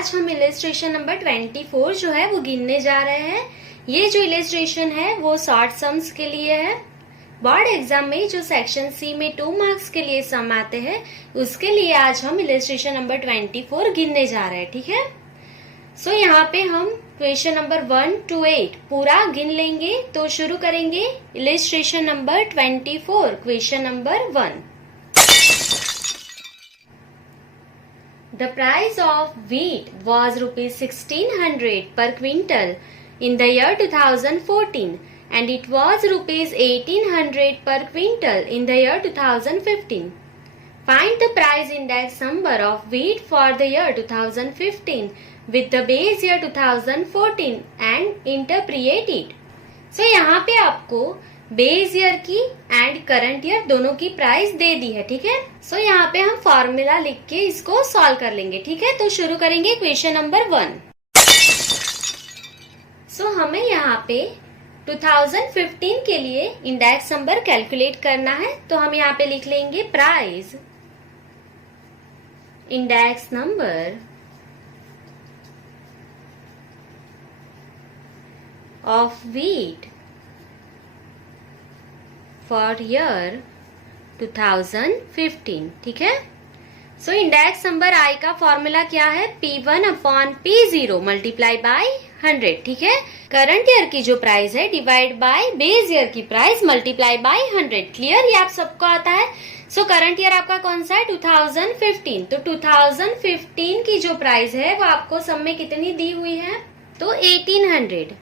आज हम illustration number 24 जो है वो गिनने जा रहे हैं। ये जो इलस्ट्रेशन है वो शॉर्ट सम्स के लिए है। बोर्ड एग्जाम में जो सेक्शन सी में 2 मार्क्स के लिए सम आते हैं उसके लिए आज हम इलस्ट्रेशन नंबर 24 गिनने जा रहे हैं। ठीक है, सो यहाँ पे हम क्वेश्चन नंबर 1 to 8 पूरा गिन लेंगे। तो शुरू करेंगे illustration number 24, question number 1। The price of wheat was rupees 1600 per quintal in the year 2014 and it was rupees 1800 per quintal in the year 2015. Find the price index number of wheat for the year 2015 with the base year 2014 and interpret it. So यहाँ पे आपको base year की and current year दोनों की price दे दी है। ठीक है, सो यहाँ पे हम फॉर्मूला लिख के इसको सॉल्व कर लेंगे। ठीक है, तो शुरू करेंगे क्वेश्चन नंबर 1। सो हमें यहाँ पे 2015 के लिए इंडेक्स नंबर कैलकुलेट करना है। तो हम यहाँ पे लिख लेंगे price index number of wheat for year 2015। ठीक है, सो इंडेक्स नंबर आई का फॉर्मूला क्या है? P1 upon P0 multiply by 100। ठीक है, करंट ईयर की जो प्राइस है डिवाइड बाय बेस ईयर की प्राइस मल्टीप्लाई बाय 100। क्लियर, ये आप सबको आता है। सो करंट ईयर आपका कौन सा है? 2015। तो 2015 की जो प्राइस है वो आपको सब में कितनी दी हुई है? तो 1800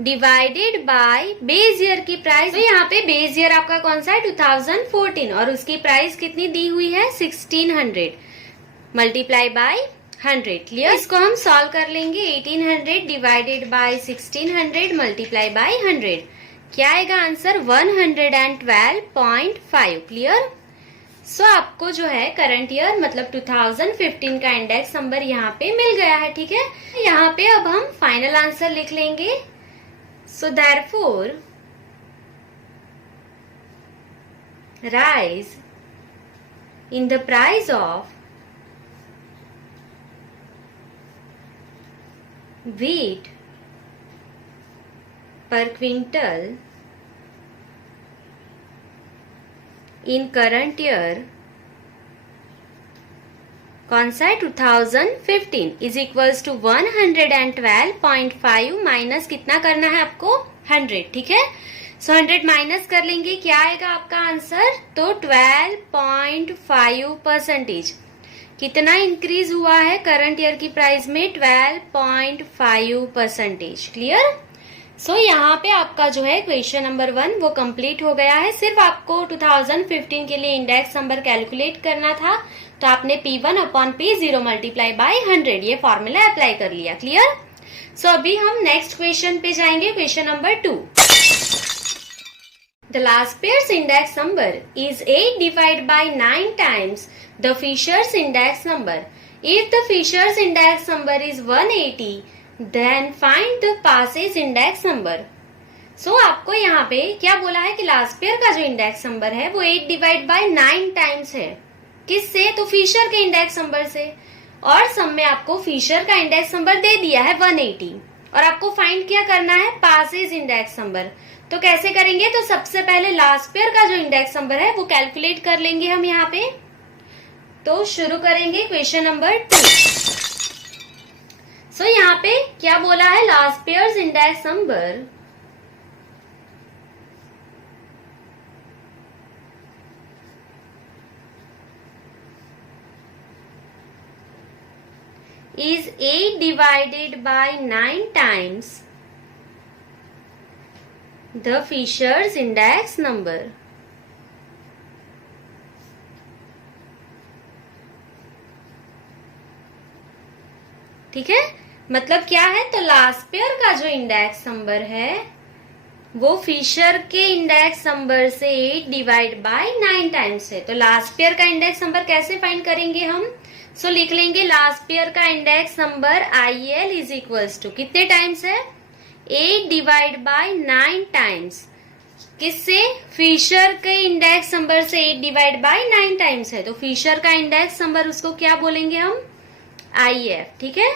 डिवाइडेड बाय बेस ईयर की प्राइस। तो यहाँ पे बेस ईयर आपका कौन सा है? 2014 और उसकी प्राइस कितनी दी हुई है? 1600 मल्टीप्लाई बाय 100। क्लियर, इसको हम सॉल्व कर लेंगे। 1800 डिवाइडेड बाय 1600 मल्टीप्लाई बाय 100 क्या आएगा आंसर? 112.5। क्लियर, सो आपको जो है करंट ईयर मतलब 2015 का इंडेक्स नंबर यहाँ पे मिल गया है। ठीक है, यहाँ पे अब हम फाइनल आंसर लिख लेंगे। So therefore, rise in the price of wheat per quintal in current year कौन सा है? 2015 इज इक्वल्स टू 112.5 माइनस कितना करना है आपको? 100। ठीक है, सो 100 माइनस कर लेंगे, क्या आएगा आपका आंसर? तो 12.5%। कितना इंक्रीज हुआ है करंट ईयर की प्राइस में? 12.5%। क्लियर, सो यहाँ पे आपका जो है क्वेश्चन नंबर 1 वो कंप्लीट हो गया है। सिर्फ आपको 2015 के लिए इंडेक्स नंबर कैलकुलेट करना था। तो आपने P1 upon P0 multiply by 100 ये फॉर्मूला अप्लाई कर लिया। क्लियर, सो अभी हम नेक्स्ट क्वेश्चन पे जाएंगे, question number 2। The Laspeyres index number is 8 divide by 9 times the Fisher's index number. If the Fisher's index number is 180 then find the Paasche's index number. So आपको यहाँ पे क्या बोला है कि लास्ट पेयर का जो इंडेक्स नंबर है वो 8 डिवाइड बाय 9 टाइम्स है। किससे? तो फिशर के इंडेक्स नंबर से। और सम में आपको फिशर का इंडेक्स नंबर दे दिया है 180 और आपको फाइंड क्या करना है? Paasche's index number. तो कैसे करेंगे? तो सबसे पहले लास्ट पेयर का जो इंडेक्स नंबर है वो कैलकुलेट कर लेंगे हम यहाँ पे। तो शुरू करेंगे क्वेश्चन नंबर 2। सो यहाँ पे क्या बोला है? Last pairs index number is 8 divided by 9 times the Fisher's index number। ठीक है, मतलब क्या है? तो लास्ट पेयर का जो इंडेक्स नंबर है वो फिशर के इंडेक्स नंबर से 8 डिवाइड बाय 9 टाइम्स है। तो लास्ट पेयर का इंडेक्स नंबर कैसे फाइंड करेंगे हम? सो लिख लेंगे लास्ट पेयर का index number IL is equals to कितने टाइम्स है? 8 डिवाइड बाय 9 टाइम्स। किससे? फिशर के इंडेक्स नंबर से 8 डिवाइड बाय 9 टाइम्स है, तो फिशर का इंडेक्स नंबर उसको क्या बोलेंगे हम? IF। ठीक है,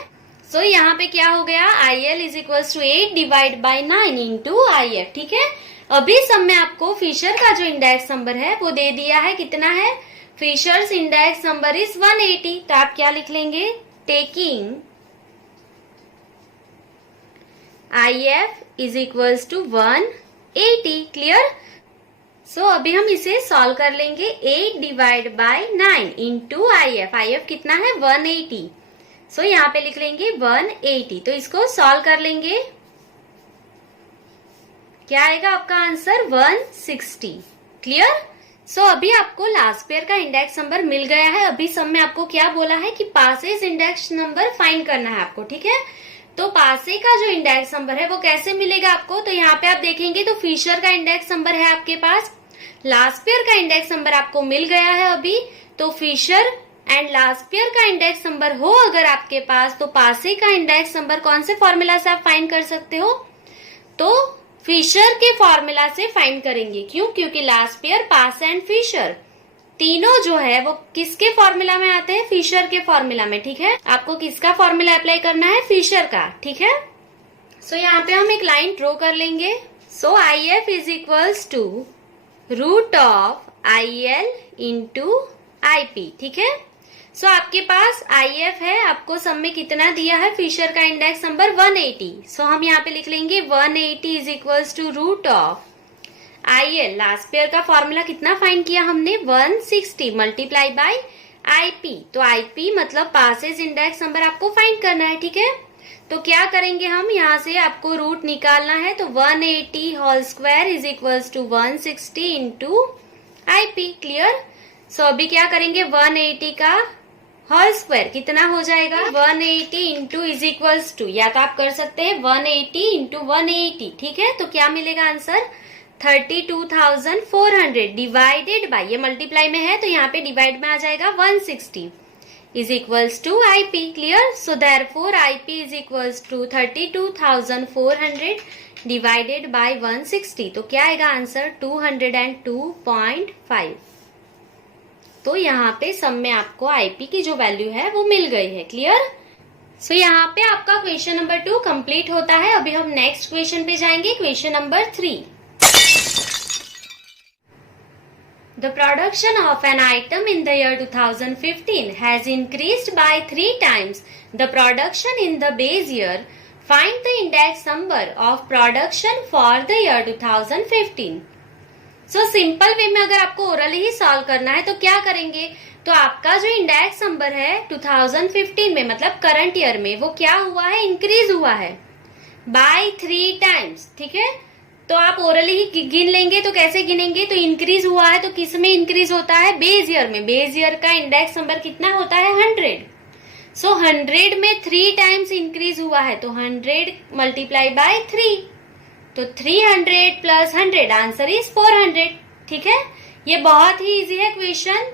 सो यहाँ पे क्या हो गया, IL is equal to 8 divide by 9 into IF, ठीक है। अभी सब में आपको फिशर का जो इंडेक्स नंबर है वो दे दिया है, कितना है, फिशर्स इंडेक्स नंबर इज 180। तो आप क्या लिख लेंगे, taking IF is equal to 180, clear. So अभी हम इसे सॉल्व कर लेंगे, 8 डिवाइड बाई 9 इंटू IF कितना है 180। सो यहाँ पे लिख लेंगे 180। तो इसको सॉल्व कर लेंगे, क्या आएगा आपका आंसर 160, क्लियर। सो अभी आपको लास्ट पेयर का इंडेक्स नंबर मिल गया है। अभी सब में आपको क्या बोला है कि पासेज इंडेक्स नंबर फाइंड करना है आपको, ठीक है। तो पासे का जो इंडेक्स नंबर है वो कैसे मिलेगा आपको, तो यहाँ पे आप देखेंगे तो फिशर का इंडेक्स नंबर है आपके पास, लास्ट पेयर का इंडेक्स नंबर आपको मिल गया है अभी। तो फिशर एंड लास्ट पेयर का इंडेक्स नंबर हो अगर आपके पास, तो पासे का इंडेक्स नंबर कौन से फॉर्मूला से आप फाइंड कर सकते हो, तो फिशर के फॉर्मूला से फाइंड करेंगे। क्यों, क्योंकि Laspeyres, Paasche's and Fisher तीनों जो है वो किसके फॉर्मूला में आते हैं, फिशर के फॉर्मूला में, ठीक है। आपको किसका फॉर्मूला अप्लाई करना है, फिशर का, ठीक है। सो यहाँ पे हम एक लाइन ड्रॉ कर लेंगे। So IF is equals to root of IL into IP, ठीक है। सो आपके पास IF है, आपको सब में कितना दिया है, फिशर का इंडेक्स नंबर 180। सो हम यहाँ पे लिख लेंगे 180 is equals to root of IL, Laspeyres का फॉर्मूला कितना फाइंड किया हमने 160 मल्टीप्लाई बाय IP। तो IP मतलब पासेज इंडेक्स नंबर आपको फाइंड करना है, ठीक है। तो क्या करेंगे हम, यहाँ से आपको रूट निकालना है, तो 180 whole square is equals to 160 into IP, clear. So अभी क्या करेंगे, 180 का होल स्क्वायर कितना हो जाएगा, 180 इंटू इज इक्वल्स टू, या तो आप कर सकते हैं 180 इंटू 180, ठीक है। तो क्या मिलेगा आंसर 32,400 डिवाइडेड बाय, ये मल्टीप्लाई में है तो यहाँ पे डिवाइड में आ जाएगा 160 is equals to IP, clear. So therefore IP is equals to 32,400 divided by 160। तो क्या आएगा आंसर 202.5। तो यहाँ पे सम में आपको IP की जो वैल्यू है वो मिल गई है, क्लियर। सो यहाँ पे आपका क्वेश्चन नंबर 2 कंप्लीट होता है। अभी हम नेक्स्ट क्वेश्चन पे जाएंगे, question number 3। The production of an item in the year 2015 has increased by 3 times the production in the base year. Find the index number of production for the year 2015. So simple way में अगर आपको orally ही solve करना है तो क्या करेंगे, तो आपका जो इंडेक्स नंबर है 2015 में मतलब करंट ईयर में वो क्या हुआ है, इंक्रीज हुआ है बाय 3 टाइम्स, ठीक है। तो आप ओरली ही गिन लेंगे, तो कैसे गिनेंगे, तो इंक्रीज हुआ है तो किस में इंक्रीज होता है, बेस ईयर में। बेस ईयर का इंडेक्स नंबर कितना होता है 100। सो 100 में 3 टाइम्स इंक्रीज हुआ है, तो 100 मल्टीप्लाई बाय 3, तो 300 प्लस 100 आंसर इज 400, ठीक है। ये बहुत ही इजी है क्वेश्चन,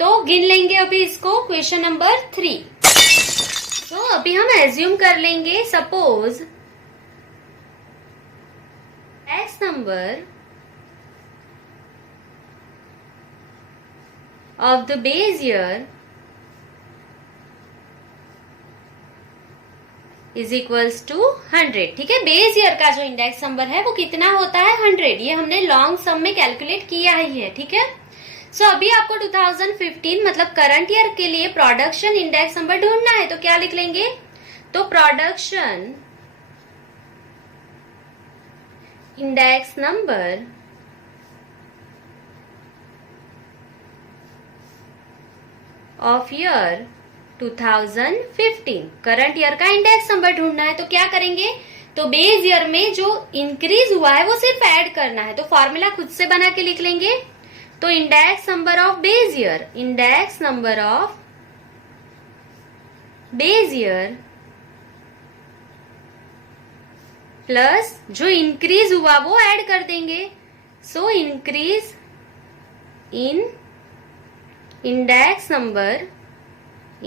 तो गिन लेंगे अभी इसको, क्वेश्चन नंबर 3। तो अभी हम एज्यूम कर लेंगे, suppose index number of the base year is equals to 100, ठीक है। बेस ईयर का जो इंडेक्स नंबर है वो कितना होता है 100, ये हमने लॉन्ग सम में कैलकुलेट किया ही है, ठीक है। सो अभी आपको 2015 मतलब करंट ईयर के लिए प्रोडक्शन इंडेक्स नंबर ढूंढना है, तो क्या लिख लेंगे, तो production index number of year 2015, current year का इंडेक्स नंबर ढूंढना है। तो क्या करेंगे, तो बेस ईयर में जो इंक्रीज हुआ है वो सिर्फ ऐड करना है, तो फॉर्मूला खुद से बना के लिख लेंगे। तो index number of base year, index number of base year plus जो इंक्रीज हुआ वो ऐड कर देंगे। So increase in index number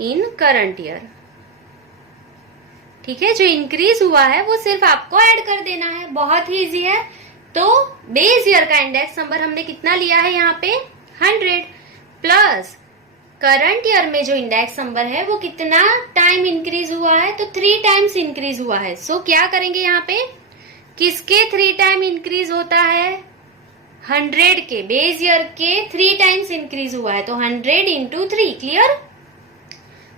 in current year, ठीक है। जो इंक्रीज हुआ है वो सिर्फ आपको ऐड कर देना है, बहुत ही इजी है। तो बेस ईयर का इंडेक्स नंबर हमने कितना लिया है यहाँ पे 100 प्लस करंट ईयर में जो इंडेक्स नंबर है वो कितना टाइम इंक्रीज हुआ है, तो 3 टाइम्स इंक्रीज हुआ है। सो क्या करेंगे यहाँ पे, किसके 3 टाइम इंक्रीज होता है, 100 के, बेस ईयर के 3 टाइम्स इंक्रीज हुआ है, तो 100 इंटू 3, क्लियर।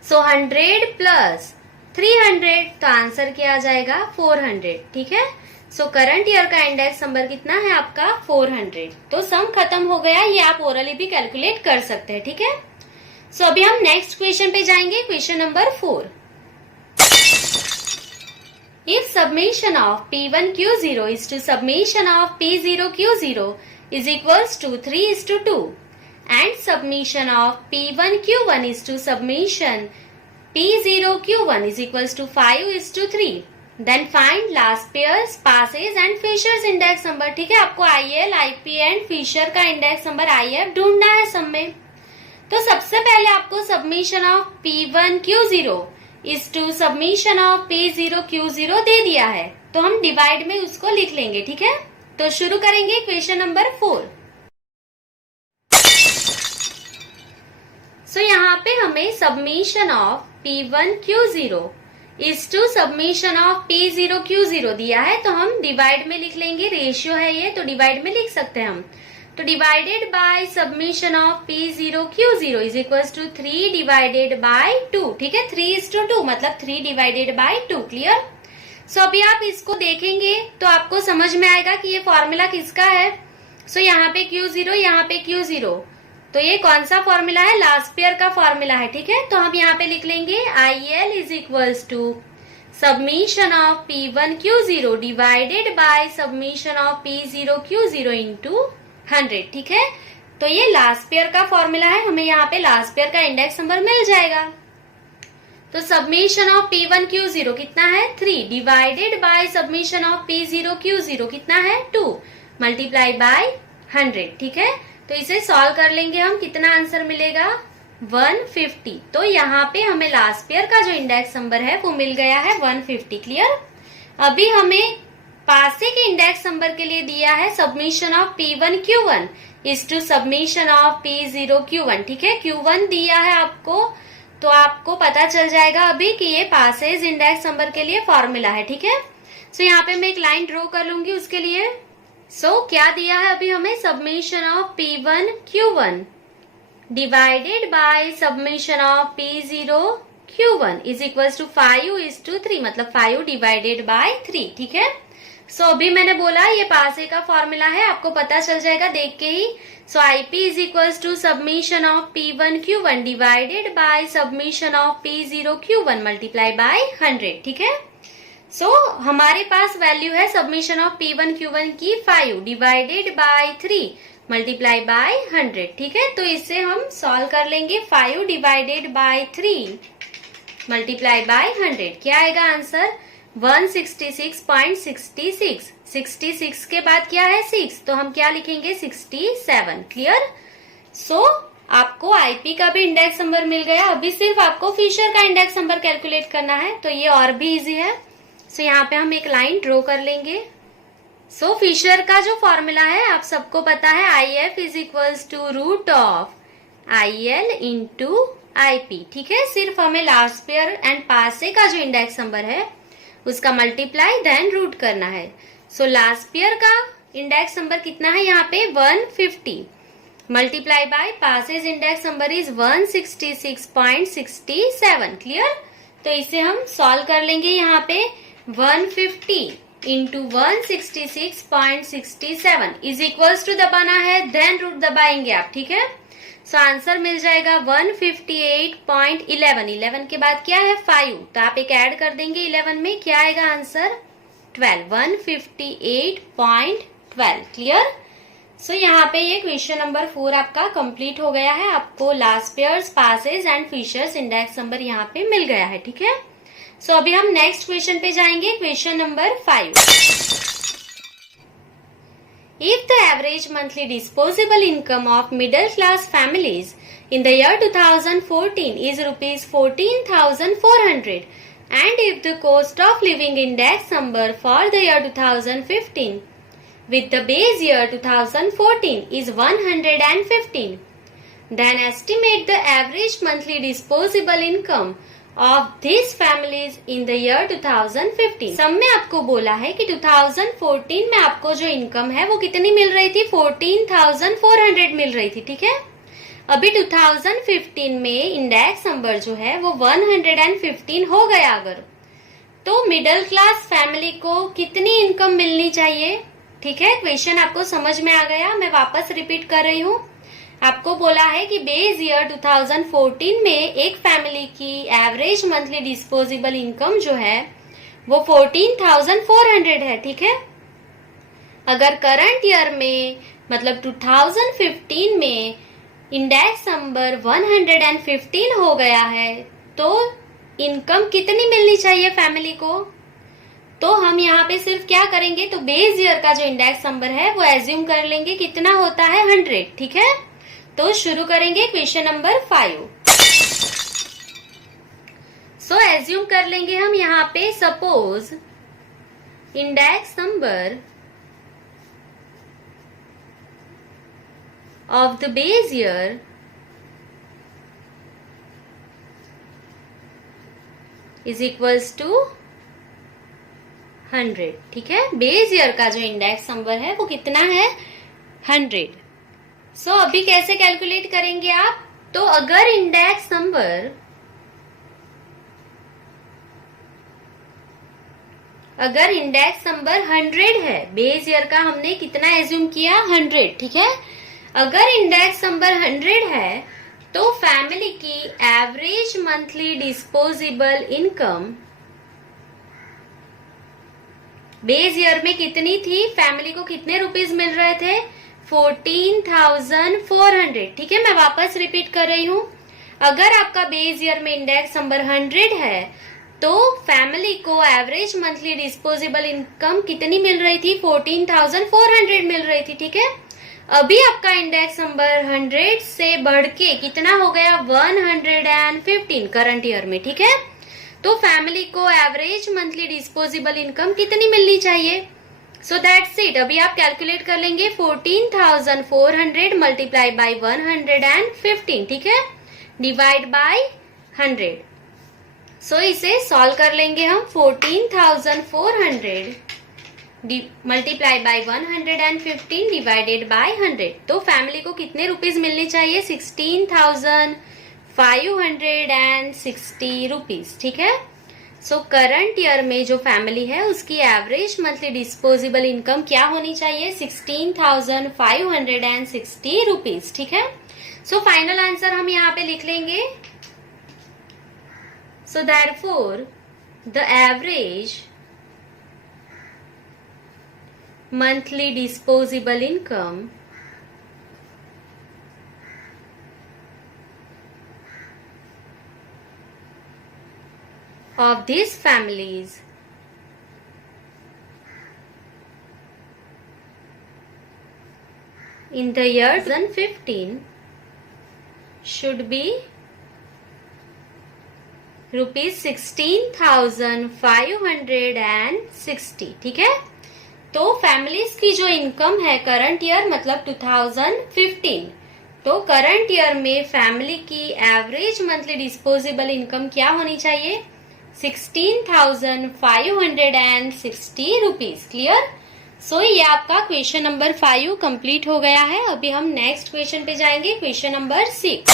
सो 100 प्लस 300, तो आंसर क्या आ जाएगा 400, ठीक है। सो करंट ईयर का इंडेक्स नंबर कितना है आपका 400। तो सम खत्म हो गया, ये आप ओरली भी कैलकुलेट कर सकते हैं, ठीक है। सो अभी हम नेक्स्ट क्वेश्चन पे जाएंगे, question number 4। If submission of P1Q0 is to summation of P0Q0 is equals to 3:2 and submission of P1Q1 is to summation P0Q1 is equals to 5:3, then find last pairs, passes and Fisher's index number। ठीक है, आपको IL, IP and Fisher का index number IF ढूंढना है सब में। तो सबसे पहले आपको summation of P1Q0 is to summation of P0Q0 दे दिया है, तो हम डिवाइड में उसको लिख लेंगे, ठीक है। तो शुरू करेंगे क्वेश्चन नंबर 4। सो यहाँ पे हमें summation of P1Q0 is to summation of P0Q0 दिया है, तो हम डिवाइड में लिख लेंगे, रेशियो है ये तो डिवाइड में लिख सकते हैं हम। तो divided by summation of P0Q0 is equal to 3 divided by 2, ठीक है। 3:2 मतलब 3 डिवाइडेड बाय 2, क्लियर। सो अभी आप इसको देखेंगे तो आपको समझ में आएगा कि ये फॉर्मूला किसका है। सो यहाँ पे Q0, यहाँ पे Q0, तो ये कौन सा फॉर्मूला है, लास्ट पेयर का फॉर्मूला है, ठीक है। तो हम यहाँ पे लिख लेंगे IL is equals to summation of P1Q0 divided by summation of P0Q0 into 100, ठीक है। तो ये लास्ट पेयर का फॉर्मूला है, हमें यहाँ पे लास्ट पेयर का इंडेक्स नंबर मिल जाएगा। तो सबमिशन ऑफ P1Q0 कितना है 3 divided by summation of P0Q0 कितना है 2 मल्टीप्लाई बाय 100, ठीक है। तो इसे सॉल्व कर लेंगे हम, कितना आंसर मिलेगा 150। तो यहाँ पे हमें लास्ट पेयर का जो इंडेक्स नंबर है वो मिल गया है 150, क्लियर। अभी हमें पासे के इंडेक्स नंबर के लिए दिया है summation of P1Q1 is to summation of P0Q1, ठीक है। Q1 दिया है आपको, तो आपको पता चल जाएगा अभी कि ये पासेज इंडेक्स नंबर के लिए फॉर्मूला है, ठीक है। सो यहाँ पे मैं एक लाइन ड्रॉ कर लूंगी उसके लिए। सो क्या दिया है अभी हमें, summation of P1Q1 divided by summation of P0Q1 is equal to 5:3 मतलब 5 डिवाइडेड बाय 3, ठीक है। सो अभी मैंने बोला ये पासे का फॉर्मूला है, आपको पता चल जाएगा देख के ही। So IP is equal to summation of P1Q1 divided by summation of P0Q1 multiply by 100, ठीक है। सो हमारे पास वैल्यू है सबमिशन ऑफ P1Q1 की 5 डिवाइडेड बाय 3 मल्टीप्लाई बाय 100, ठीक है। तो इसे हम सॉल्व कर लेंगे, 5 डिवाइडेड बाय 3 मल्टीप्लाई बाय 100, क्या आएगा आंसर 166.66। 66 के बाद क्या है 6, तो हम क्या लिखेंगे 67, क्लियर। सो आपको IP का भी इंडेक्स नंबर मिल गया, अभी सिर्फ आपको फिशर का इंडेक्स नंबर कैलकुलेट करना है, तो ये और भी इजी है। सो यहाँ पे हम एक लाइन ड्रॉ कर लेंगे। सो फिशर का जो फॉर्मूला है आप सबको पता है, IF is equals to root of IL into IP, ठीक है। सिर्फ हमें लास्ट पेयर एंड पासे का जो इंडेक्स नंबर है उसका मल्टीप्लाई देन रूट करना है। सो लास्ट पेयर का इंडेक्स नंबर कितना है यहाँ पे 150 multiply by Paasche's index number is 166.67, clear. तो इसे हम सॉल्व कर लेंगे, यहाँ पे 150 इंटू 166.67 इज इक्वल्स टू दबाना है, देन रूट दबाएंगे आप, ठीक है। सो आंसर मिल जाएगा 158.11। 11 के बाद क्या है 5, तो आप एक ऐड कर देंगे 11 में, क्या आएगा आंसर 12, 158.12, क्लियर। सो यहाँ पे ये क्वेश्चन नंबर 4 आपका कंप्लीट हो गया है, आपको Laspeyres', Paasche's and Fisher's index number यहाँ पे मिल गया है, ठीक है। सो अभी हम नेक्स्ट क्वेश्चन पे जाएंगे, question number 5। If the average monthly disposable income of middle class families in the year 2014 is rupees 14,400 and if the cost of living index number for the year 2015 with the base year 2014 is 115, then estimate the average monthly disposable income of this families in the year 2015। सब में आपको बोला है कि 2014 में आपको जो income है वो कितनी मिल रही थी, 14,400 मिल रही थी, ठीक है। अभी 2015 में इंडेक्स नंबर जो है वो 115 हो गया अगर, तो मिडिल क्लास फैमिली को कितनी इनकम मिलनी चाहिए, ठीक है। क्वेश्चन आपको समझ में आ गया। मैं वापस रिपीट कर रही हूँ। आपको बोला है कि बेस ईयर 2014 में एक फैमिली की एवरेज मंथली डिस्पोजेबल इनकम जो है वो 14,400 है, ठीक है। अगर करंट ईयर में मतलब 2015 में इंडेक्स नंबर 115 हो गया है तो इनकम कितनी मिलनी चाहिए फैमिली को, तो हम यहाँ पे सिर्फ क्या करेंगे, तो बेस ईयर का जो इंडेक्स नंबर है वो एज्यूम कर लेंगे, कितना होता है 100, ठीक है। तो शुरू करेंगे क्वेश्चन नंबर 5। सो एज्यूम कर लेंगे हम यहाँ पे, suppose index number of the base year is equals to 100, ठीक है। बेस ईयर का जो इंडेक्स नंबर है वो कितना है, 100। सो अभी कैसे कैलकुलेट करेंगे आप, तो अगर इंडेक्स नंबर 100 है, बेस ईयर का हमने कितना एज्यूम किया, 100, ठीक है। अगर इंडेक्स नंबर 100 है तो फैमिली की average monthly disposable income base year में कितनी थी, फैमिली को कितने रुपीस मिल रहे थे, 14,400, ठीक है। मैं वापस रिपीट कर रही हूँ। अगर आपका बेस ईयर में इंडेक्स नंबर 100 है तो फैमिली को एवरेज मंथली डिस्पोजेबल इनकम कितनी मिल रही थी, 14,400 मिल रही थी, ठीक है। अभी आपका इंडेक्स नंबर 100 से बढ़ के कितना हो गया, 115 करंट ईयर में, ठीक है। तो फैमिली को एवरेज मंथली डिस्पोजेबल इनकम कितनी मिलनी चाहिए, सो दैट्स इट। अभी आप कैलकुलेट कर लेंगे, 14,400 मल्टीप्लाई बाई 115, ठीक है, डिवाइड बाई 100। सो इसे सॉल्व कर लेंगे हम। 14,400 मल्टीप्लाई बाई 115 डिवाइडेड बाई 100, तो फैमिली को कितने रुपीस मिलने चाहिए, 16,560 रुपीस, ठीक है। सो करंट ईयर में जो फैमिली है उसकी एवरेज मंथली डिस्पोजेबल इनकम क्या होनी चाहिए, 16,560 रुपीस, ठीक है। सो फाइनल आंसर हम यहाँ पे लिख लेंगे। So therefore the average monthly disposable income of these families in the year 2015 should be rupees 16,560, ठीक है। तो फैमिलीज की जो इनकम है करंट ईयर मतलब 2015, तो करंट ईयर में फैमिली की एवरेज मंथली डिस्पोजेबल इनकम क्या होनी चाहिए, 16,560 रुपीज। क्लियर। सो ये आपका क्वेश्चन नंबर 5 कंप्लीट हो गया है। अभी हम नेक्स्ट क्वेश्चन पे जाएंगे, question number 6।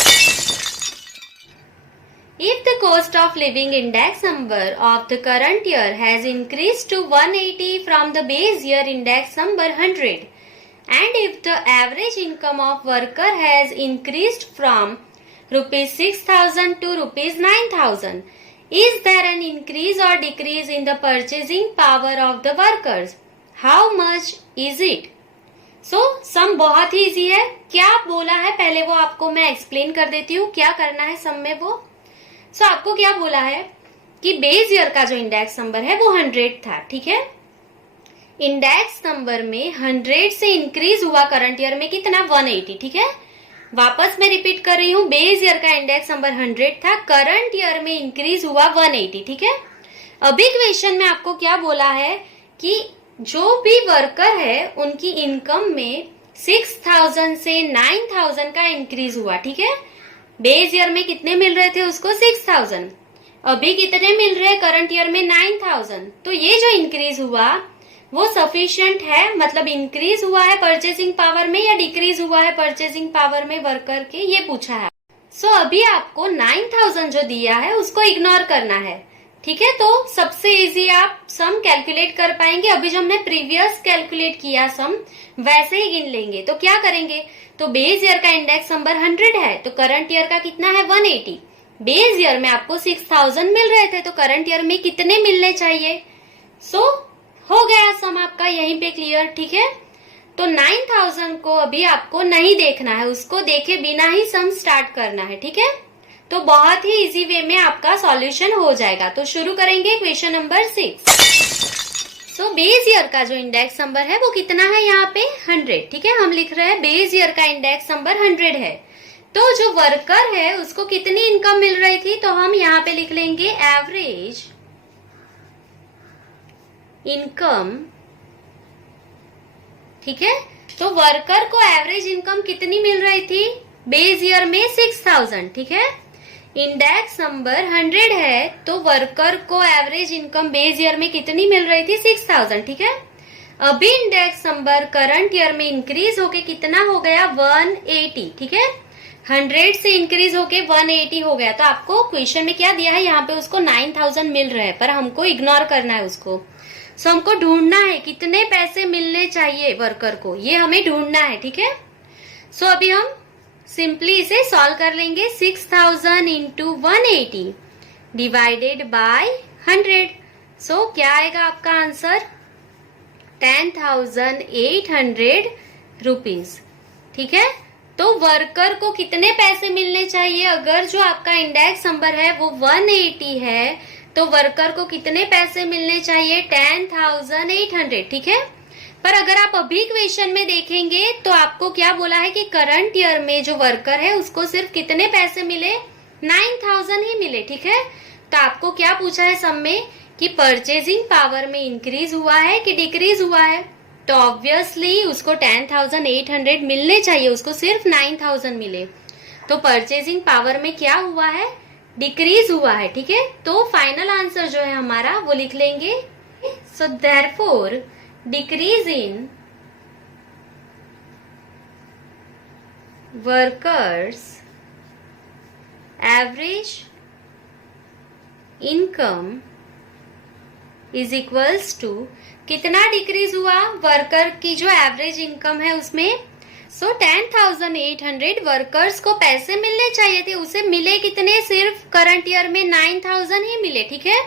If the cost of living index number of the current year has increased to 180 from the base year index number 100, and if the average income of worker has increased from rupees 6,000 to rupees 9,000, is there an increase or decrease in the purchasing power of the workers? How much is it? So, सम बहुत ही easy है। क्या बोला है पहले वो आपको मैं explain कर देती हूँ, क्या करना है सम में वो। सो आपको क्या बोला है कि बेस ईयर का जो इंडेक्स नंबर है वो 100 था, ठीक है। इंडेक्स नंबर में 100 से इंक्रीज हुआ करंट ईयर में कितना, 180, ठीक है। वापस मैं रिपीट कर रही हूँ, बेस ईयर का इंडेक्स नंबर 100 था, करंट ईयर में इंक्रीज हुआ 180, ठीक है। अभी क्वेश्चन में आपको क्या बोला है कि जो भी वर्कर है उनकी इनकम में 6000 से 9000 का इंक्रीज हुआ, ठीक है। बेस ईयर में कितने मिल रहे थे उसको 6000, अभी कितने मिल रहे हैं करंट ईयर में 9000। तो ये जो इंक्रीज हुआ वो सफिशिएंट है, मतलब इंक्रीज हुआ है परचेसिंग पावर में या डिक्रीज हुआ है परचेसिंग पावर में वर्कर के, ये पूछा है। सो अभी आपको 9000 जो दिया है उसको इग्नोर करना है, ठीक है। तो सबसे इजी आप सम कैलकुलेट कर पाएंगे। अभी जो हमने प्रीवियस कैलकुलेट किया सम वैसे ही गिन लेंगे। तो क्या करेंगे, तो बेस ईयर का इंडेक्स नंबर 100 है, तो करंट ईयर का कितना है 180। बेस ईयर में आपको 6000 मिल रहे थे, तो करंट ईयर में कितने मिलने चाहिए। सो हो गया सम आपका यहीं पे क्लियर, ठीक है। तो 9000 को अभी आपको नहीं देखना है, उसको देखे बिना ही सम स्टार्ट करना है, ठीक है। तो बहुत ही इजी वे में आपका सॉल्यूशन हो जाएगा। तो शुरू करेंगे question number 6। So base year का जो इंडेक्स नंबर है वो कितना है यहाँ पे 100, ठीक है। हम लिख रहे हैं बेस ईयर का इंडेक्स नंबर 100 है। तो जो वर्कर है उसको कितनी इनकम मिल रही थी, तो हम यहाँ पे लिख लेंगे एवरेज इनकम, ठीक है। तो वर्कर को एवरेज इनकम कितनी मिल रही थी बेस ईयर में 6000, ठीक है। इंडेक्स नंबर 100 है, तो वर्कर को एवरेज इनकम बेस ईयर में कितनी मिल रही थी 6000, ठीक है। अभी इंडेक्स नंबर करंट ईयर में इंक्रीज होके कितना हो गया 180, ठीक है। 100 से इंक्रीज होके 180 हो गया। तो आपको क्वेश्चन में क्या दिया है, यहाँ पे उसको 9000 मिल रहे हैं, पर हमको इग्नोर करना है उसको। सो हमको ढूंढना है कितने पैसे मिलने चाहिए वर्कर को, ये हमें ढूंढना है, ठीक है। सो अभी हम सिंपली इसे सॉल्व कर लेंगे। 6000 इंटू 180 डिवाइडेड बाय 100। सो क्या आएगा आपका आंसर 10,800 रुपीज, ठीक है। तो वर्कर को कितने पैसे मिलने चाहिए, अगर जो आपका इंडेक्स नंबर है वो 180 है, तो वर्कर को कितने पैसे मिलने चाहिए 10,800, ठीक है। पर अगर आप अभी क्वेश्चन में देखेंगे तो आपको क्या बोला है कि करंट ईयर में जो वर्कर है उसको सिर्फ कितने पैसे मिले 9000 ही मिले, ठीक है। तो आपको क्या पूछा है सम में कि परचेजिंग पावर में इंक्रीज हुआ है कि डिक्रीज हुआ है, तो ऑब्वियसली उसको 10,800 मिलने चाहिए, उसको सिर्फ 9000 मिले। तो परचेजिंग पावर में क्या हुआ है डिक्रीज हुआ है, ठीक है। तो फाइनल आंसर जो है हमारा वो लिख लेंगे। So therefore decrease in workers average income is equals to, कितना डिक्रीज हुआ वर्कर की जो एवरेज इनकम है उसमें। सो 10,800 वर्कर्स को पैसे मिलने चाहिए थे, उसे मिले कितने सिर्फ करंट ईयर में 9000 ही मिले, ठीक है।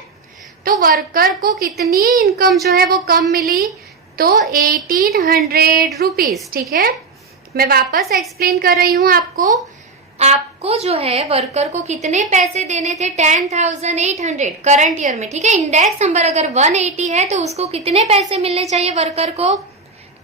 तो वर्कर को कितनी इनकम जो है वो कम मिली, तो 1800 रुपीज, ठीक है। मैं वापस एक्सप्लेन कर रही हूँ आपको जो है वर्कर को कितने पैसे देने थे 10,800 करंट ईयर में, ठीक है। इंडेक्स नंबर अगर 180 है तो उसको कितने पैसे मिलने चाहिए वर्कर को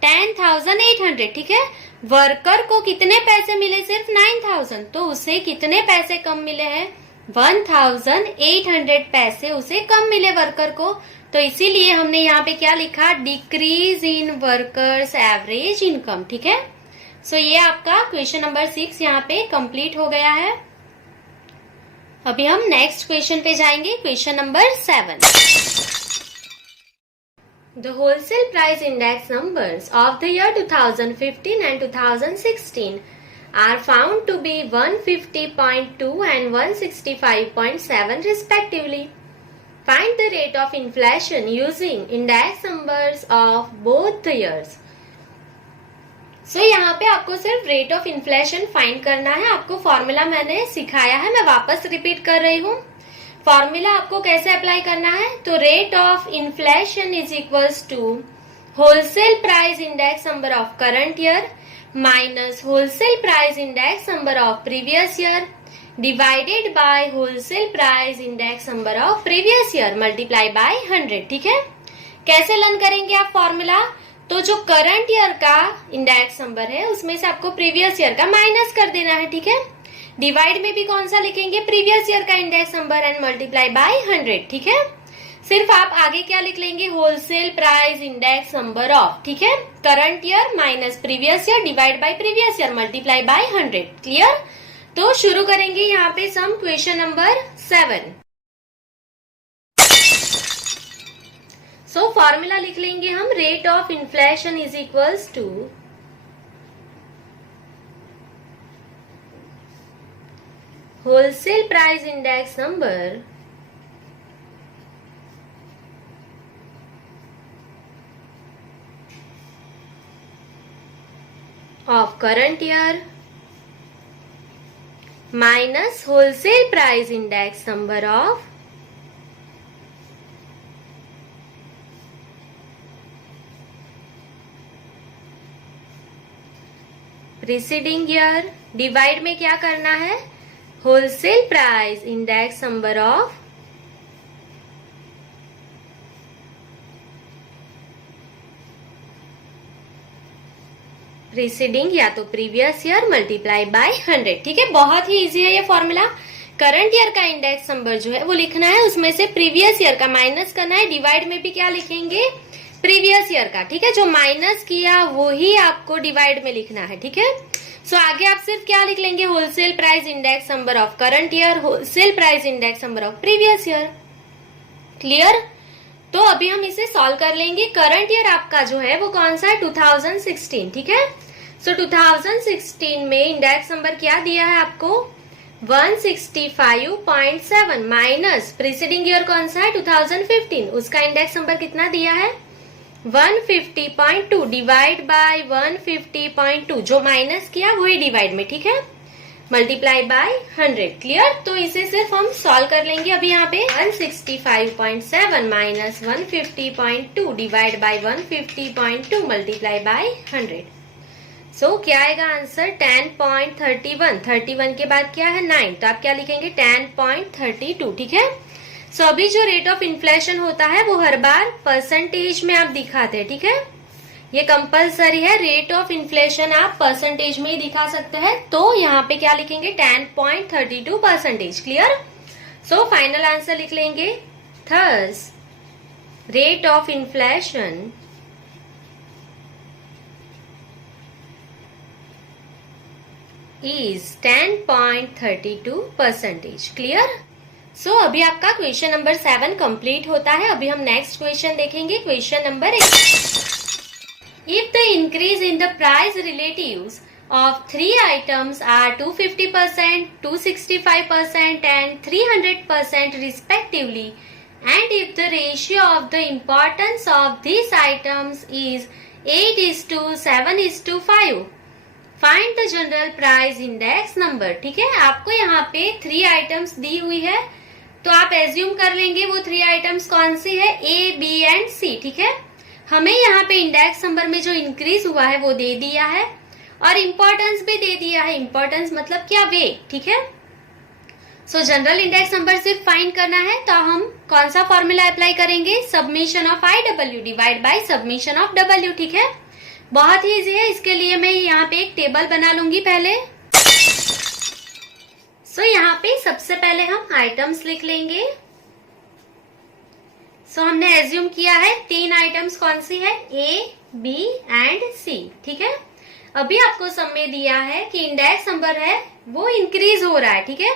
10,800, ठीक है। वर्कर को कितने पैसे मिले सिर्फ 9000, तो उसे कितने पैसे कम मिले हैं 1800 पैसे उसे कम मिले वर्कर को। तो इसीलिए हमने यहाँ पे क्या लिखा decrease in workers average income, ठीक है। सो ये आपका क्वेश्चन नंबर 6 यहाँ पे कंप्लीट हो गया है। अभी हम नेक्स्ट क्वेश्चन पे जाएंगे, question number 7। The wholesale price index numbers of the year 2015 and 2016 are found to be 150.2 and 165.7 respectively. Find the rate of inflation using index numbers of both the years. So यहाँ पे आपको सिर्फ rate of inflation find करना है। आपको formula मैंने सिखाया है, मैं वापस रिपीट कर रही हूँ। फॉर्मूला आपको कैसे अप्लाई करना है, तो rate of inflation is equals to wholesale price index number of current year minus wholesale price index number of previous year divided by wholesale price index number of previous year multiply by 100, ठीक है। कैसे learn करेंगे आप formula, तो जो current year का index number है उसमें से आपको प्रीवियस ईयर का माइनस कर देना है, ठीक है। डिवाइड में भी कौन सा लिखेंगे प्रीवियस ईयर का index number and multiply by 100, ठीक है। सिर्फ आप आगे क्या लिख लेंगे, wholesale price index number of, ठीक है, current year minus previous year divide by previous year multiply by 100। Clear. तो शुरू करेंगे यहाँ पे sum question number 7। So formula लिख लेंगे हम, rate of inflation is equals to wholesale price index number of current year minus wholesale price index number of preceding year, divide में क्या करना है, wholesale price index number of preceding या तो previous year multiply by 100। ठीक है, बहुत ही easy है ये फॉर्मूला। करंट ईयर का इंडेक्स नंबर जो है वो लिखना है, उसमें से प्रीवियस ईयर का माइनस करना है, डिवाइड में भी क्या लिखेंगे, प्रीवियस ईयर का। ठीक है, जो माइनस किया वो ही आपको डिवाइड में लिखना है। ठीक है, सो आगे आप सिर्फ क्या लिख लेंगे, wholesale price index number of current year, wholesale price index number of previous year. Clear. तो अभी हम इसे सॉल्व कर लेंगे। करंट ईयर आपका जो है वो कौन सा है, 2016। ठीक है, सो 2016 में इंडेक्स नंबर क्या दिया है आपको, 165.7 माइनस प्रीसीडिंग ईयर कौन सा है, 2015, उसका इंडेक्स नंबर कितना दिया है, 150.2 डिवाइड बाय 150.2, जो माइनस किया वही डिवाइड में। ठीक है, मल्टीप्लाई बाय 100। क्लियर। तो इसे सिर्फ हम सॉल्व कर लेंगे अभी यहाँ पे, 165.7 minus 150.2 divide by 150.2 multiply by 100। सो क्या आएगा आंसर, 10.31। 31 के बाद क्या है 9, तो आप क्या लिखेंगे 10.32। ठीक है, सो अभी जो रेट ऑफ इन्फ्लेशन होता है वो हर बार परसेंटेज में आप दिखाते हैं। ठीक है, ये कंपलसरी है, रेट ऑफ इन्फ्लेशन आप परसेंटेज में ही दिखा सकते हैं। तो यहाँ पे क्या लिखेंगे 10.32%। क्लियर। सो फाइनल आंसर लिख लेंगे, thus rate of inflation is 10.32%। Clear. So अभी आपका क्वेश्चन नंबर 7 कंप्लीट होता है। अभी हम नेक्स्ट क्वेश्चन देखेंगे, question number 8। If the increase in the price relatives of 3 items are 250%, 265% and 300% respectively, and if the ratio of the importance of these items is 8:7:5, find the general price index number. ठीक है, आपको यहाँ पे 3 items दी हुई है, तो आप assume कर लेंगे वो 3 आइटम्स कौन सी है, ए, बी एंड सी। ठीक है, हमें यहाँ पे इंडेक्स नंबर में जो इंक्रीज हुआ है वो दे दिया है और इम्पोर्टेंस भी दे दिया है। इम्पोर्टेंस मतलब क्या, वेट। ठीक है, सो जनरल इंडेक्स नंबर सिर्फ फाइंड करना है, तो हम कौन सा फॉर्मूला अप्लाई करेंगे, submission of IW divide by summation of W। ठीक है, बहुत ही इजी है। इसके लिए मैं यहाँ पे एक टेबल बना लूंगी पहले। सो यहाँ पे सबसे पहले हम आइटम्स लिख लेंगे। सो हमने एज्यूम किया है 3 आइटम्स कौन सी है, ए, बी एंड सी। ठीक है, अभी आपको सब में दिया है कि इंडेक्स नंबर है वो इंक्रीज हो रहा है। ठीक है,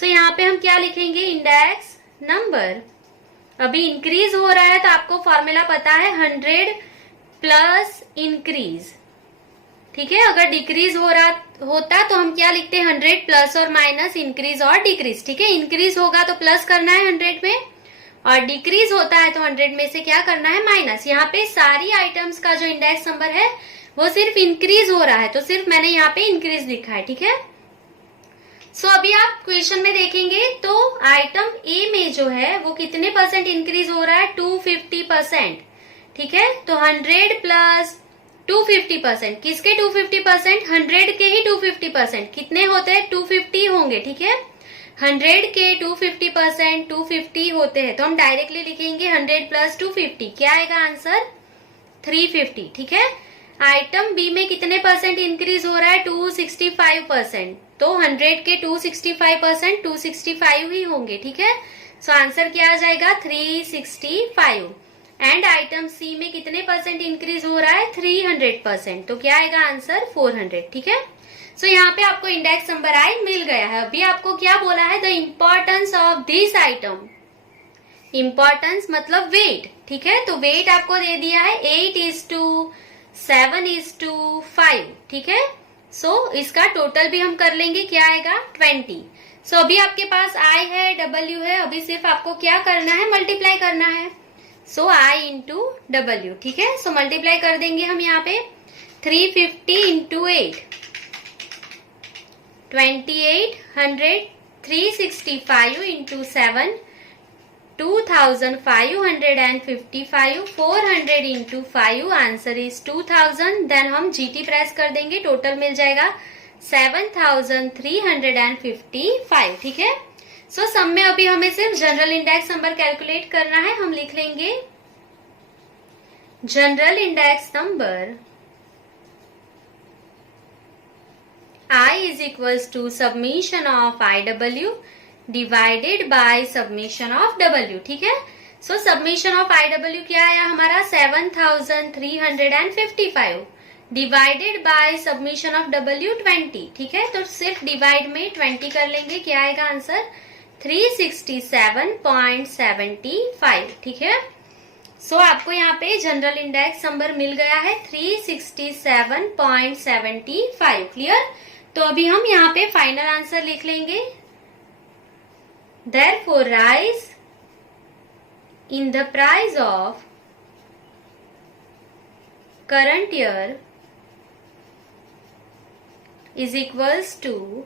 सो यहाँ पे हम क्या लिखेंगे, इंडेक्स नंबर अभी इंक्रीज हो रहा है, तो आपको फॉर्मूला पता है 100 प्लस इंक्रीज। ठीक है, अगर डिक्रीज हो रहा होता तो हम क्या लिखते हैं, 100 प्लस और माइनस इंक्रीज और डिक्रीज। ठीक है, इंक्रीज होगा तो प्लस करना है 100 में, और डिक्रीज होता है तो 100 में से क्या करना है, माइनस। यहाँ पे सारी आइटम्स का जो इंडेक्स नंबर है वो सिर्फ इंक्रीज हो रहा है, तो सिर्फ मैंने यहाँ पे इंक्रीज लिखा है। ठीक है, सो अभी आप क्वेश्चन में देखेंगे तो आइटम ए में जो है वो कितने परसेंट इंक्रीज हो रहा है, 250%। ठीक है, तो 100 प्लस 250%, किसके 250%, 100 के ही 250%। कितने होते हैं, 250 होंगे। ठीक है, 100 के 250% 250 होते हैं, तो हम डायरेक्टली लिखेंगे 100 प्लस 250, क्या आएगा आंसर, 350। ठीक है, आइटम बी में कितने परसेंट इंक्रीज हो रहा है, 265%, तो 100 के 265% 265 ही होंगे। ठीक है, सो आंसर क्या आ जाएगा 365। एंड आइटम सी में कितने परसेंट इंक्रीज हो रहा है 300%, तो क्या आएगा आंसर 400। ठीक है, सो यहाँ पे आपको इंडेक्स नंबर आई मिल गया है। अभी आपको क्या बोला है, the importance of this item. Importance मतलब वेट, ठीक है, तो वेट आपको दे दिया है 8:7:5। ठीक है, सो इसका टोटल भी हम कर लेंगे, क्या आएगा 20। सो अभी आपके पास आई है, डब्ल्यू है, अभी सिर्फ आपको क्या करना है, मल्टीप्लाई करना है। सो आई इंटू डब्ल्यू। ठीक है, सो मल्टीप्लाई कर देंगे हम यहाँ पे 350 into 8 2800, 365 into 7 2555, 400 into 5, answer is 2000। Then हम जीटी प्रेस कर देंगे, टोटल मिल जाएगा 7355। ठीक है, सो सम में अभी हमें सिर्फ जनरल इंडेक्स नंबर कैलकुलेट करना है। हम लिख लेंगे general index number I is equals to summation of IW divided by summation of W। ठीक है, सो summation of IW क्या आया हमारा 7355 divided by summation of W 20। ठीक है, तो सिर्फ डिवाइड में 20 कर लेंगे, क्या आएगा आंसर 367.75। ठीक है, सो आपको यहाँ पे जनरल इंडेक्स नंबर मिल गया है 367.75। क्लियर, तो अभी हम यहाँ पे फाइनल आंसर लिख लेंगे। Therefore, rise in the price of current year is equals to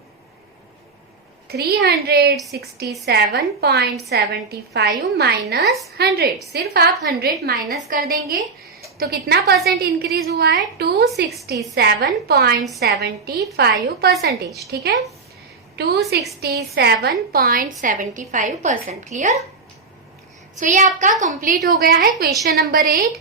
367.75 minus 100। सिर्फ आप 100 माइनस कर देंगे तो कितना परसेंट इंक्रीज हुआ है 267.75%। ठीक है, 267.75%। क्लियर, सो ये आपका कंप्लीट हो गया है क्वेश्चन नंबर 8।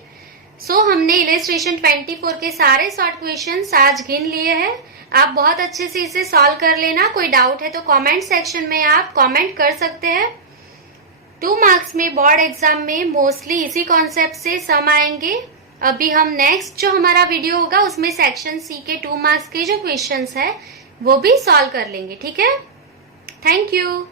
सो हमने इलस्ट्रेशन 24 के सारे शॉर्ट क्वेश्चंस आज गिन लिए हैं। आप बहुत अच्छे से इसे सॉल्व कर लेना। कोई डाउट है तो कमेंट सेक्शन में आप कमेंट कर सकते हैं। 2 मार्क्स में बोर्ड एग्जाम में मोस्टली इसी कॉन्सेप्ट से सम आएंगे। अभी हम नेक्स्ट जो हमारा वीडियो होगा उसमें सेक्शन सी के 2 मार्क्स के जो क्वेश्चंस है वो भी सॉल्व कर लेंगे। ठीक है, थैंक यू।